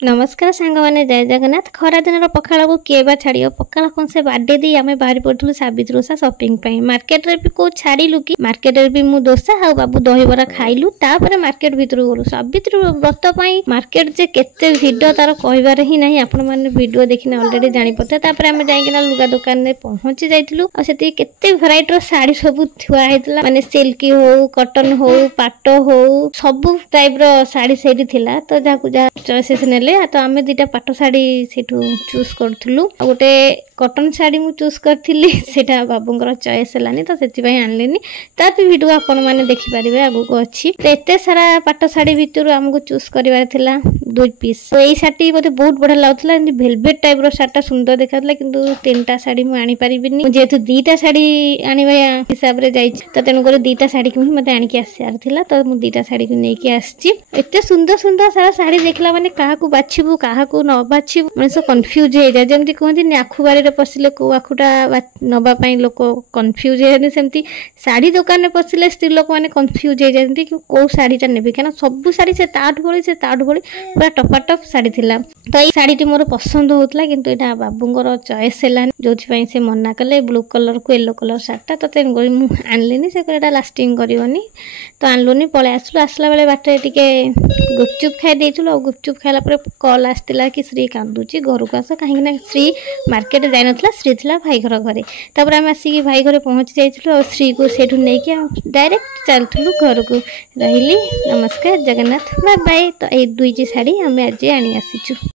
नमस्कार सांग मैंने जय जगन्नाथ खरा दिन पखाड़ को किए बा छाड़ पखाड़ कौन से बाडे दी आम बाहरी पड़ू साबित्री ओषा सपिंग मार्केट रे भी को छाड़ू कि मार्केट रे भी मु दोसा आ बाबू दहीबरा खाइलु तापर मार्केट भीतर गलु साबित्री व्रत मार्केट जे केते भिड़ तार कहबार ही नहीं आपण मैंने वीडियो देखने ऑलरेडी जानी पड़ता तापर आम जाइकिना लुगा दुकान में पहुंची जाइलु आ सेति केते भेराइटर साड़ी सब थुआ हेतला माने सिल्की हो कॉटन हो पाट हो सब टाइप रो साड़ी सेठी थिला तो जाकु जा चॉइसेस ने तो आम दीटा पाट शाढ़ी से चूज करूँ गोटे कॉटन शाढ़ी मु चूज करी से बाबूर चॉइस है तो से आनलिनी तार भी वीडियो आपण मैंने देखिपारे आगक अच्छी तो एत सारा पाट शाढ़ी भितर आमको चूज कर दुई पीस तो यही शाढ़ी मतलब बहुत बढ़िया लगुला भेलभेट टाइप शाढ़ीटा सुंदर देखा कि तीन टा शाढ़ी मुझे आनीपारि जेहेतु दीटा शाढ़ी आने हिसाब से जाइए तो तेणुक दीटा शाढ़ी को मत आनिक आसार तो मुझे दीटा शाढ़ी को लेकिन आसते सुंदर सुंदर सारा शाढ़ी देखला मैंने क्या बाछू क्या न बाछू मनुष्य कन्फ्यूज हो जाए जमी कहते आखु बाड़ी पशिले कौ आखुटा नापी लोक कन्फ्यूज होती सेमती शाढ़ी दुकान में पशिले स्त्री लोक मैंने कन्फ्यूज हो जाती कि कौ शाढ़ीटा नेबी क्या सब शाढ़ी से ताठू भली पूरा टपाटप शाढ़ी थिला तो ये शाढ़ी मोर पसंद होता कि यहाँ बाबूर चॉइस है जो से मना कले ब्लू कलर को येलो कलर शार्टा तो तेन मुझे आनलिनी से लास्टिंग करनी तो आनलुनी पलि आसलु आसला बेले बाटे टिके गुपचुप खाई देइथुलु और गुपचुप खाइला परे कॉल आसतिला कि श्री कांदुची घर को आस कहीं श्री मार्केट जाई नथला श्री थिला भाई घर घरे तापर आम आसिक भाई घरे पहुंची जाइथुलु और श्री को सेठु नेकी डायरेक्ट चलथुलु घर को रहिली नमस्कार जगन्नाथ बाय बाय तो ये दुईटी शाढ़ी आम आज आनी आसीचु।